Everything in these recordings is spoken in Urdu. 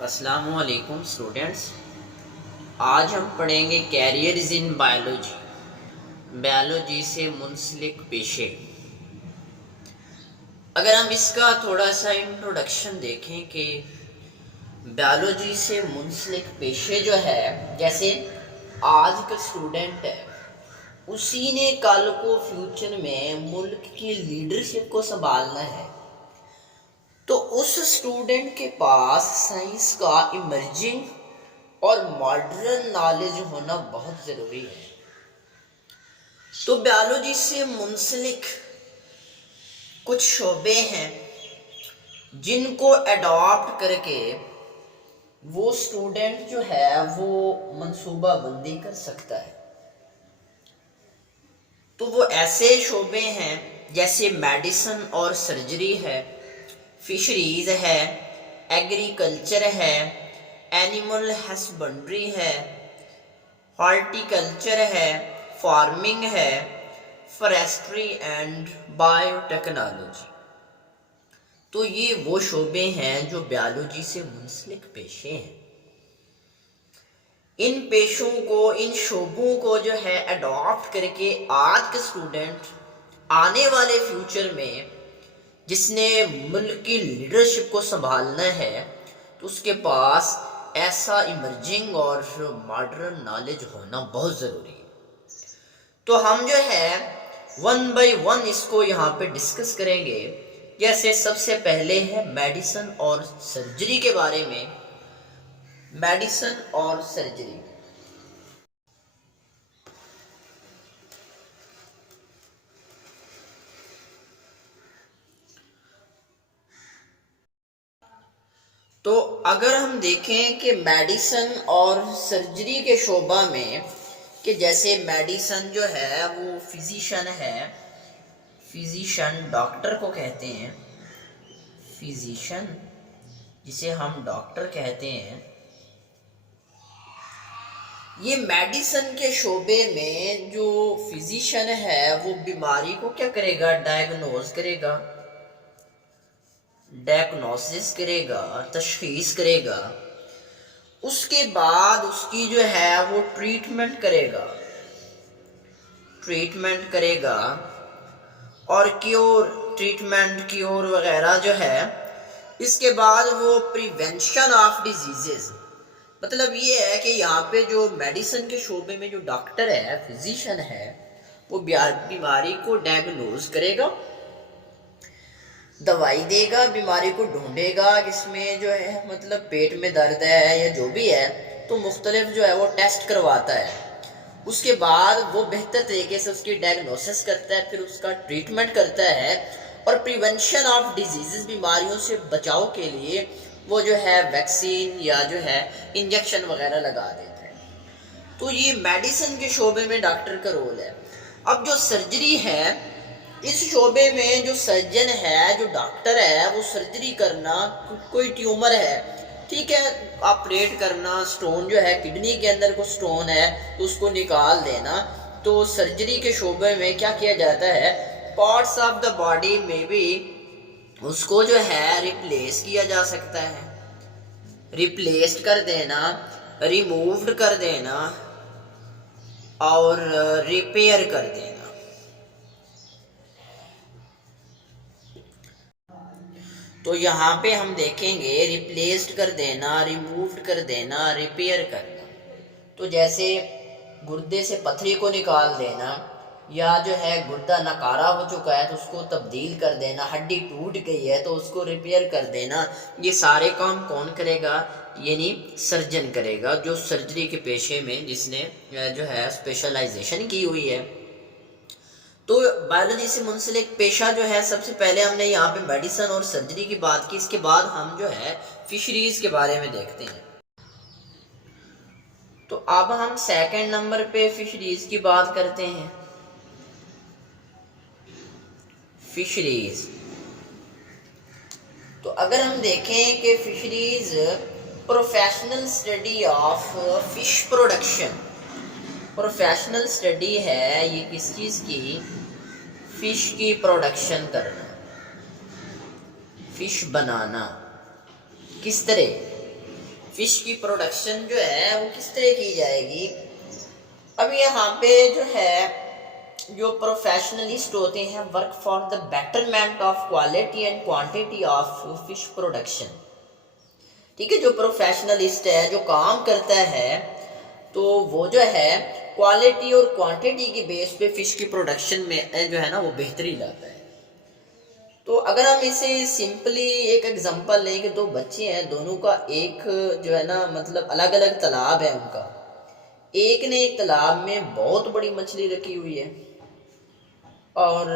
السلام علیکم اسٹوڈینٹس، آج ہم پڑھیں گے کیریئرز ان بایولوجی سے منسلک پیشے۔ اگر ہم اس کا تھوڑا سا انٹروڈکشن دیکھیں کہ بایولوجی سے منسلک پیشے جو ہے، جیسے آج کا اسٹوڈنٹ ہے اسی نے کل کو فیوچر میں ملک کی لیڈرشپ کو سنبھالنا ہے، تو اس اسٹوڈنٹ کے پاس سائنس کا ایمرجنگ اور ماڈرن نالج ہونا بہت ضروری ہے۔ تو بایولوجی سے منسلک کچھ شعبے ہیں جن کو اڈاپٹ کر کے وہ اسٹوڈنٹ جو ہے وہ منصوبہ بندی کر سکتا ہے۔ تو وہ ایسے شعبے ہیں جیسے میڈیسن اور سرجری ہے، فشریز ہے، ایگریکلچر ہے، اینیمل ہسبنڈری ہے، ہارٹیکلچر ہے، فارمنگ ہے، فریسٹری اینڈ بایو ٹیکنالوجی۔ تو یہ وہ شعبے ہیں جو بایولوجی سے منسلک پیشے ہیں۔ ان پیشوں کو، ان شعبوں کو جو ہے اڈاپٹ کر کے آج کا اسٹوڈنٹ آنے والے فیوچر میں جس نے ملک کی لیڈرشپ کو سنبھالنا ہے تو اس کے پاس ایسا ایمرجنگ اور ماڈرن نالج ہونا بہت ضروری ہے۔ تو ہم جو ہے ون بائی ون اس کو یہاں پہ ڈسکس کریں گے۔ جیسے سب سے پہلے ہے میڈیسن اور سرجری کے بارے میں۔ میڈیسن اور سرجری، تو اگر ہم دیکھیں کہ میڈیسن اور سرجری کے شعبہ میں، کہ جیسے میڈیسن جو ہے وہ فزیشین ہے، فزیشین ڈاکٹر کو کہتے ہیں، فزیشین جسے ہم ڈاکٹر کہتے ہیں، یہ میڈیسن کے شعبے میں جو فزیشین ہے وہ بیماری کو کیا کرے گا؟ ڈائگنوز کرے گا، ڈائگنوسس کرے گا، تشخیص کرے گا۔ اس کے بعد اس کی جو ہے وہ ٹریٹمنٹ کرے گا، ٹریٹمنٹ کرے گا اور کیور وغیرہ جو ہے۔ اس کے بعد وہ پریونشن آف ڈیزیزز، مطلب یہ ہے کہ یہاں پہ جو میڈیسن کے شعبے میں جو ڈاکٹر ہے، فزیشین ہے، وہ بیماری کو ڈائگنوز کرے گا، دوائی دے گا، بیماری کو ڈھونڈے گا، اس میں جو ہے مطلب پیٹ میں درد ہے یا جو بھی ہے، تو مختلف جو ہے وہ ٹیسٹ کرواتا ہے۔ اس کے بعد وہ بہتر طریقے سے اس کی ڈائگنوسس کرتا ہے، پھر اس کا ٹریٹمنٹ کرتا ہے، اور پریونشن آف ڈیزیزز، بیماریوں سے بچاؤ کے لیے وہ جو ہے ویکسین یا جو ہے انجیکشن وغیرہ لگا دیتا ہے۔ تو یہ میڈیسن کے شعبے میں ڈاکٹر کا رول ہے۔ اب جو سرجری ہے، اس شعبے میں جو سرجن ہے، جو ڈاکٹر ہے، وہ سرجری کرنا، کوئی ٹیومر ہے، ٹھیک ہے، آپریٹ کرنا، سٹون جو ہے کڈنی کے اندر کوئی سٹون ہے تو اس کو نکال دینا۔ تو سرجری کے شعبے میں کیا کیا جاتا ہے؟ پارٹس آف دا باڈی میں بھی اس کو جو ہے ریپلیس کیا جا سکتا ہے، ریپلیسڈ کر دینا، ریمووڈ کر دینا اور ریپیئر کر دینا۔ تو یہاں پہ ہم دیکھیں گے ریپلیسڈ کر دینا، ریمووڈ کر دینا، ریپیئر کرنا۔ تو جیسے گردے سے پتھری کو نکال دینا، یا جو ہے گردہ ناکارہ ہو چکا ہے تو اس کو تبدیل کر دینا، ہڈی ٹوٹ گئی ہے تو اس کو ریپیئر کر دینا، یہ سارے کام کون کرے گا؟ یعنی سرجن کرے گا، جو سرجری کے پیشے میں جس نے جو ہے اسپیشلائزیشن کی ہوئی ہے۔ تو بایولوجی سے منسلک پیشہ جو ہے، سب سے پہلے ہم نے یہاں پہ میڈیسن اور سرجری کی بات کی، اس کے بعد ہم جو ہے فشریز کے بارے میں دیکھتے ہیں۔ تو اب ہم سیکنڈ نمبر پہ فشریز کی بات کرتے ہیں۔ فشریز، تو اگر ہم دیکھیں کہ fisheries professional study of fish production, professional study ہے یہ کس چیز کی؟ فش کی پروڈکشن کرنا، فش بنانا۔ کس طرح؟ فش کی پروڈکشن جو ہے وہ کس طرح کی جائے گی. اب یہاں پہ جو ہے جو پروفیشنلسٹ ہوتے ہیں work for the betterment of quality and quantity of fish production. ٹھیک ہے, جو پروفیشنلسٹ ہے, جو کام کرتا ہے, تو وہ جو ہے کوالٹی اور کوانٹٹی کی بیس پہ فش کی پروڈکشن میں جو ہے نا وہ بہتری لاتا ہے. تو اگر ہم اسے سمپلی ایک ایگزامپل لیں کہ دو بچے ہیں, دونوں کا ایک جو ہے نا مطلب الگ الگ تالاب ہے ان کا. ایک نے ایک تالاب میں بہت بڑی مچھلی رکھی ہوئی ہے, اور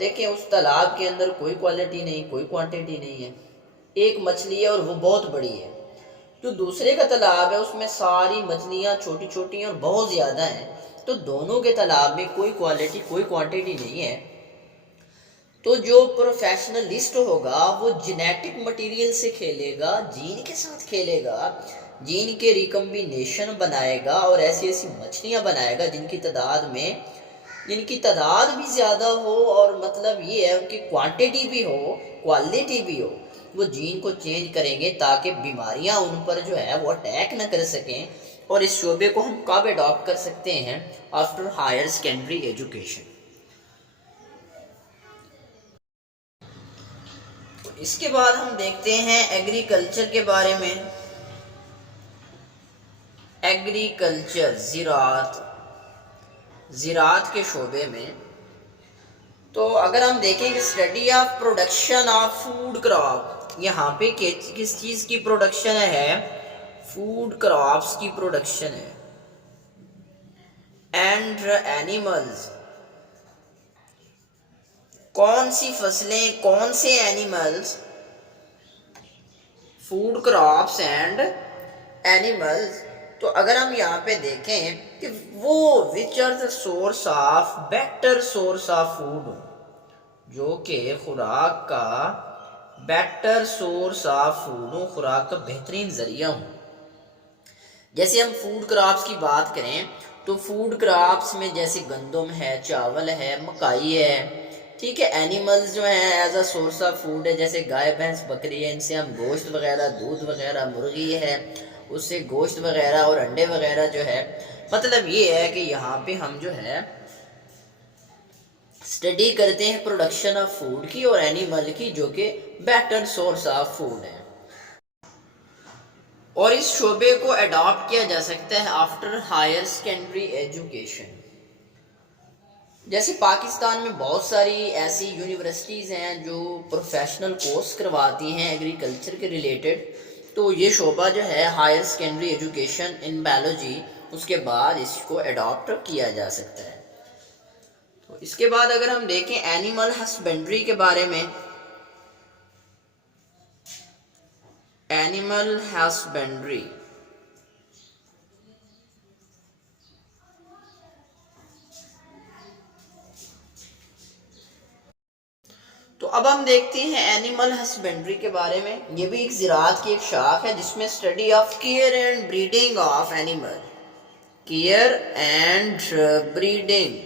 دیکھیں اس تالاب کے اندر کوئی کوالٹی نہیں, کوئی کوانٹٹی نہیں ہے. ایک مچھلی ہے اور وہ بہت بڑی ہے. جو دوسرے کا تالاب ہے اس میں ساری مچھلیاں چھوٹی چھوٹی ہیں اور بہت زیادہ ہیں. تو دونوں کے تالاب میں کوئی کوالٹی کوئی کوانٹٹی نہیں ہے. تو جو پروفیشنلسٹ ہوگا وہ جینیٹک مٹیریل سے کھیلے گا, جین کے ساتھ کھیلے گا, جین کے ریکمبینیشن بنائے گا اور ایسی ایسی مچھلیاں بنائے گا جن کی تعداد بھی زیادہ ہو, اور مطلب یہ ہے ان کی کوانٹٹی بھی ہو, کوالٹی بھی ہو. وہ جین کو چینج کریں گے تاکہ بیماریاں ان پر جو ہے وہ اٹیک نہ کر سکیں. اور اس شعبے کو ہم کب اڈاپٹ کر سکتے ہیں؟ After higher secondary education. اس کے بعد ہم دیکھتے ہیں ایگریکلچر کے بارے میں. ایگریکلچر زراعت کے شعبے میں. تو اگر ہم دیکھیں کہ study of production of food crop, یہاں پہ کس چیز کی پروڈکشن ہے؟ فوڈ کراپس کی پروڈکشن ہے. اینڈ اینیملز, کون سی فصلیں, کون سے animals? Food crops and animals. تو اگر ہم یہاں پہ دیکھیں کہ وہ which are the source of better source of food, جو کہ خوراک کا بیٹر سورس آف فوڈ ہو, خوراک کا بہترین ذریعہ ہوں. جیسے ہم فوڈ کراپس کی بات کریں تو فوڈ کراپس میں جیسے گندم ہے, چاول ہے, مکائی ہے. ٹھیک ہے, اینیملز جو ہیں as a source of food ہے, جیسے گائے بھینس بکری ہے, ان سے ہم گوشت وغیرہ, دودھ وغیرہ, مرغی ہے اس سے گوشت وغیرہ اور انڈے وغیرہ جو ہے. مطلب یہ ہے کہ یہاں پہ ہم جو ہے اسٹڈی کرتے ہیں پروڈکشن آف فوڈ کی اور اینیمل کی, جو کہ بیٹر سورس آف فوڈ ہے. اور اس شعبے کو اڈاپٹ کیا جا سکتا ہے آفٹر ہائر سیکنڈری ایجوکیشن. جیسے پاکستان میں بہت ساری ایسی یونیورسٹیز ہیں جو پروفیشنل کورس کرواتی ہیں ایگریکلچر کے ریلیٹڈ. تو یہ شعبہ جو ہے higher secondary education in biology, اس کے بعد اس کو اڈاپٹ کیا جا سکتا ہے. تو اس کے بعد اگر ہم دیکھیں اینیمل ہسبینڈری کے بارے میں, اینیمل ہسبینڈری, تو اب ہم دیکھتے ہیں اینیمل ہسبینڈری کے بارے میں. یہ بھی ایک زراعت کی ایک شاخ ہے جس میں study of care and breeding of animal, care and breeding,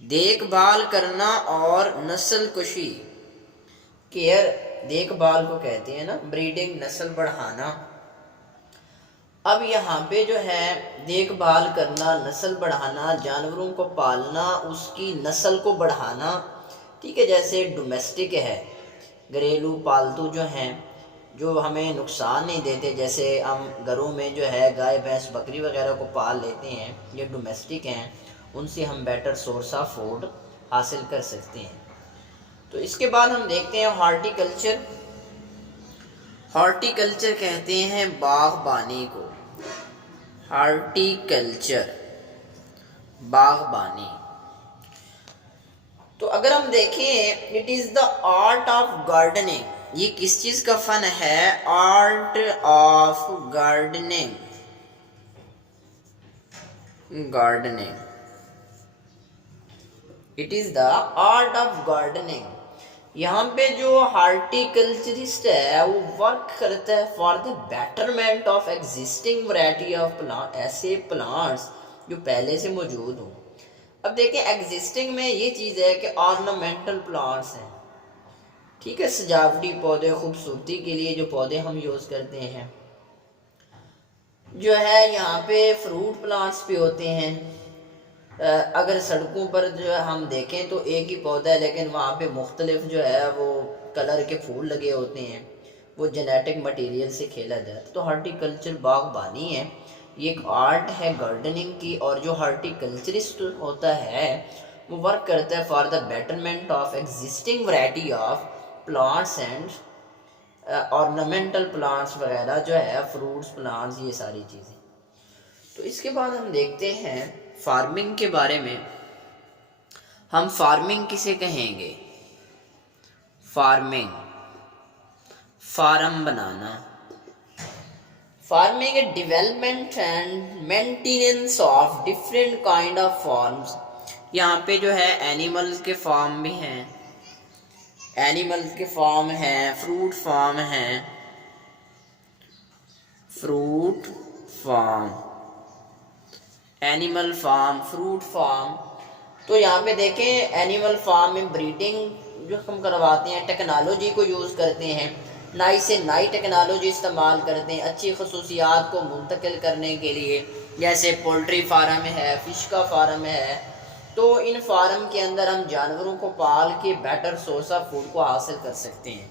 دیکھ بھال کرنا اور نسل کشی. کیئر دیکھ بھال کو کہتے ہیں نا, بریڈنگ نسل بڑھانا. اب یہاں پہ جو ہے دیکھ بھال کرنا, نسل بڑھانا, جانوروں کو پالنا, اس کی نسل کو بڑھانا. ٹھیک ہے, جیسے ڈومیسٹک ہے, گھریلو پالتو جو ہیں جو ہمیں نقصان نہیں دیتے, جیسے ہم گھروں میں جو ہے گائے بھینس بکری وغیرہ کو پال لیتے ہیں, یہ ڈومیسٹک ہیں, ان سے ہم بیٹر سورس آف فوڈ حاصل کر سکتے ہیں. تو اس کے بعد ہم دیکھتے ہیں ہارٹی کلچر. ہارٹی کلچر کہتے ہیں باغبانی کو, ہارٹی کلچر باغبانی. تو اگر ہم دیکھیں it is the art of gardening, یہ کس چیز کا فن ہے؟ Art of gardening, gardening, it is the art of gardening. یہاں پہ جو ہارٹی کلچرسٹ ہے وہ ورک کرتا ہے for the betterment of existing variety of plant, ایسے پلانٹس جو پہلے سے موجود ہوں. اب دیکھیں ایگزسٹنگ میں یہ چیز ہے کہ آرنامنٹل پلانٹس ہیں, ٹھیک ہے، سجاوٹی پودے، خوبصورتی کے لیے جو پودے ہم یوز کرتے ہیں، جو ہے یہاں پہ فروٹ پلانٹس بھی ہوتے ہیں۔ اگر سڑکوں پر جو ہے ہم دیکھیں تو ایک ہی پودا ہے، لیکن وہاں پہ مختلف جو ہے وہ کلر کے پھول لگے ہوتے ہیں، وہ جینیٹک مٹیریل سے کھیلا جاتا ہے۔ تو ہارٹیکلچر باغبانی ہے، یہ ایک آرٹ ہے گارڈننگ کی، اور جو ہارٹیکلچرسٹ ہوتا ہے وہ ورک کرتا ہے for the betterment of existing variety of plants and ornamental plants وغیرہ جو ہے، فروٹس پلانٹس، یہ ساری چیزیں۔ تو اس کے بعد ہم دیکھتے ہیں فارمنگ کے بارے میں۔ ہم فارمنگ کسے کہیں گے؟ فارمنگ، فارم بنانا۔ فارمنگ ہے development and maintenance of different kind of farms. یہاں پہ جو ہے اینیملز کے فارم بھی ہیں، اینیملز کے فارم ہیں، فروٹ فارم ہیں، fruit form, animal form, fruit form. تو یہاں پہ دیکھیں اینیمل فارم میں بریڈنگ جو ہم کرواتے ہیں، ٹیکنالوجی کو یوز کرتے ہیں، نئی سے نئی ٹیکنالوجی استعمال کرتے ہیں اچھی خصوصیات کو منتقل کرنے کے لیے، جیسے پولٹری فارم ہے، فش کا فارم ہے۔ تو ان فارم کے اندر ہم جانوروں کو پال کے بیٹر سورس آف فوڈ کو حاصل کر سکتے ہیں۔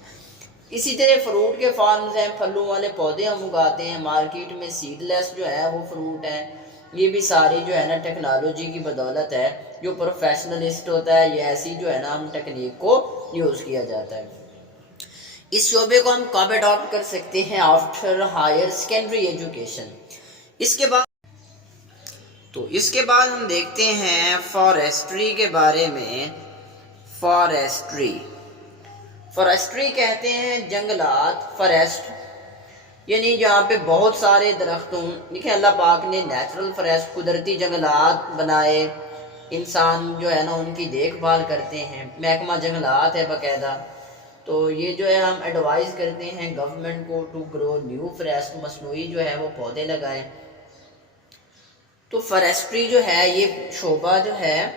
اسی طرح فروٹ کے فارمز ہیں، پھلوں والے پودے ہم اگاتے ہیں مارکیٹ میں، سیڈ لیس جو ہے وہ فروٹ ہیں۔ یہ بھی ساری جو ہے نا ٹیکنالوجی کی بدولت ہے۔ جو پروفیشنلسٹ ہوتا ہے، یہ ایسی جو ہے نا ہم ٹیکنیک کو یوز کیا جاتا ہے۔ اس شعبے کو ہم کب اڈاپٹ کر سکتے ہیں؟ After higher secondary education. اس کے بعد ہم دیکھتے ہیں فارسٹری کے بارے میں۔ فارسٹری کہتے ہیں جنگلات، فارسٹ یعنی جہاں پہ بہت سارے درخت ہوں۔ دیکھیں اللہ پاک نے نیچرل فارسٹ، قدرتی جنگلات بنائے، انسان جو ہے نا ان کی دیکھ بھال کرتے ہیں، محکمہ جنگلات ہے باقاعدہ۔ تو یہ جو ہے ہم ایڈوائز کرتے ہیں گورنمنٹ کو ٹو گرو نیو فارسٹ، مصنوعی جو ہے وہ پودے لگائیں۔ تو فارسٹری جو ہے یہ شعبہ جو ہے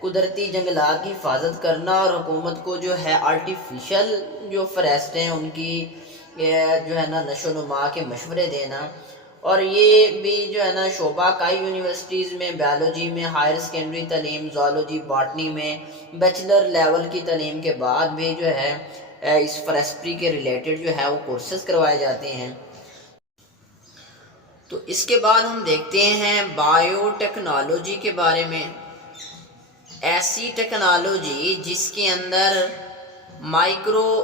قدرتی جنگلات کی حفاظت کرنا، اور حکومت کو جو ہے آرٹیفیشل جو فارسٹ ہیں ان کی جو ہے نا نشو و نما کے مشورے دینا۔ اور یہ بھی جو ہے نا شعبہ کئی یونیورسٹیز میں، بیولوجی میں، ہائر سیکنڈری تعلیم، زوالوجی، باٹنی میں بیچلر لیول کی تعلیم کے بعد بھی جو ہے اس فارسٹری کے ریلیٹڈ جو ہے وہ کورسز کروائے جاتے ہیں۔ تو اس کے بعد ہم دیکھتے ہیں بایو ٹیکنالوجی کے بارے میں۔ ایسی ٹیکنالوجی جس کے اندر مائکرو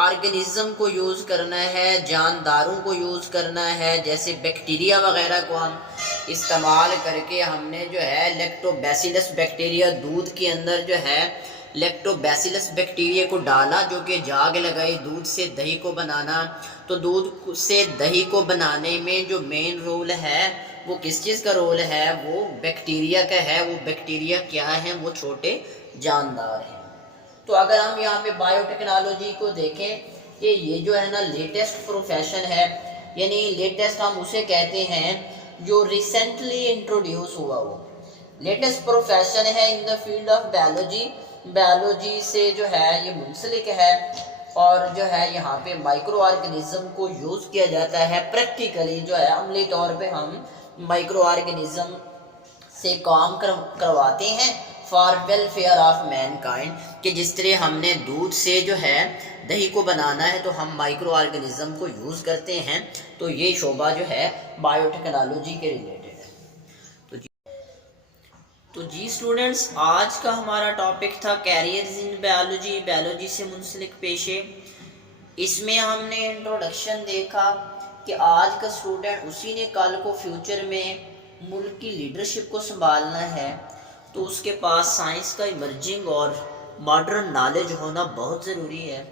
آرگنزم کو یوز کرنا ہے، جانداروں کو یوز کرنا ہے، جیسے بیکٹیریا وغیرہ کو ہم استعمال کر کے ہم نے جو ہے لیکٹوبیسیلس بیکٹیریا، دودھ کے اندر جو ہے لیکٹوبیسیلس بیکٹیریا کو ڈالا، جو کہ جاگ لگائی دودھ سے دہی کو بنانا۔ تو دودھ سے دہی کو بنانے میں جو مین رول ہے وہ کس چیز کا رول ہے؟ وہ بیکٹیریا کا ہے۔ وہ بیکٹیریا کیا ہیں؟ وہ چھوٹے جاندار ہیں۔ تو اگر ہم یہاں پہ بایو ٹیکنالوجی کو دیکھیں کہ یہ جو ہے نا لیٹسٹ پروفیشن ہے، یعنی لیٹسٹ ہم اسے کہتے ہیں جو ریسنٹلی انٹروڈیوس ہوا ہو۔ لیٹسٹ پروفیشن ہے in the field of biology, biology سے جو ہے یہ منسلک ہے، اور جو ہے یہاں پہ مائکرو آرگنزم کو یوز کیا جاتا ہے پریکٹیکلی، جو ہے عملی طور پہ ہم مائکرو آرگنزم سے کام کرواتے ہیں for welfare of mankind, کہ جس طرح ہم نے دودھ سے جو ہے دہی کو بنانا ہے تو ہم مائکرو آرگنزم کو یوز کرتے ہیں۔ تو یہ شعبہ جو ہے بایو ٹیکنالوجی کے ریلیٹڈ ہے۔ تو جی اسٹوڈنٹس، آج کا ہمارا ٹاپک تھا کیریئرز ان بیولوجی، بیولوجی سے منسلک پیشے۔ اس میں ہم نے انٹروڈکشن دیکھا کہ آج کا اسٹوڈنٹ اسی نے کل کو فیوچر میں ملک کی لیڈرشپ کو سنبھالنا ہے، تو اس کے پاس سائنس کا ایمرجنگ اور ماڈرن نالج ہونا بہت ضروری ہے۔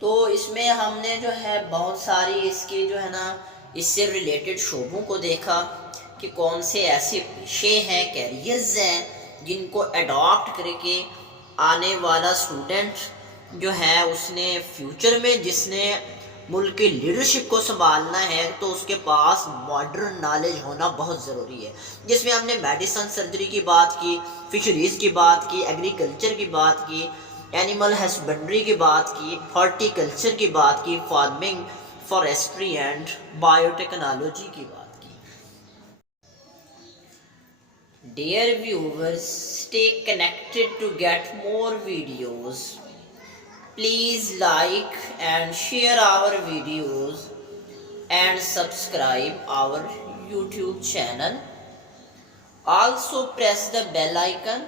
تو اس میں ہم نے جو ہے بہت ساری اس کے جو ہے نا اس سے ریلیٹڈ شعبوں کو دیکھا کہ کون سے ایسے پیشے ہیں، کیریئرز ہیں جن کو اڈاپٹ کر کے آنے والا اسٹوڈنٹ جو ہے اس نے فیوچر میں جس نے ملک کی لیڈرشپ کو سنبھالنا ہے تو اس کے پاس ماڈرن نالج ہونا بہت ضروری ہے، جس میں ہم نے میڈیسن، سرجری کی بات کی، فشریز کی بات کی، ایگریکلچر کی بات کی، اینیمل ہسبنڈری کی بات کی، ہارٹی کلچر کی بات کی، farming, forestry and bio technology کی بات کی۔ Dear viewers, stay connected to get more videos. Please like and share our videos and subscribe our YouTube channel. Also press the bell icon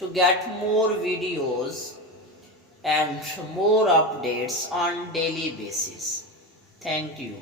to get more videos and more updates on daily basis. Thank you.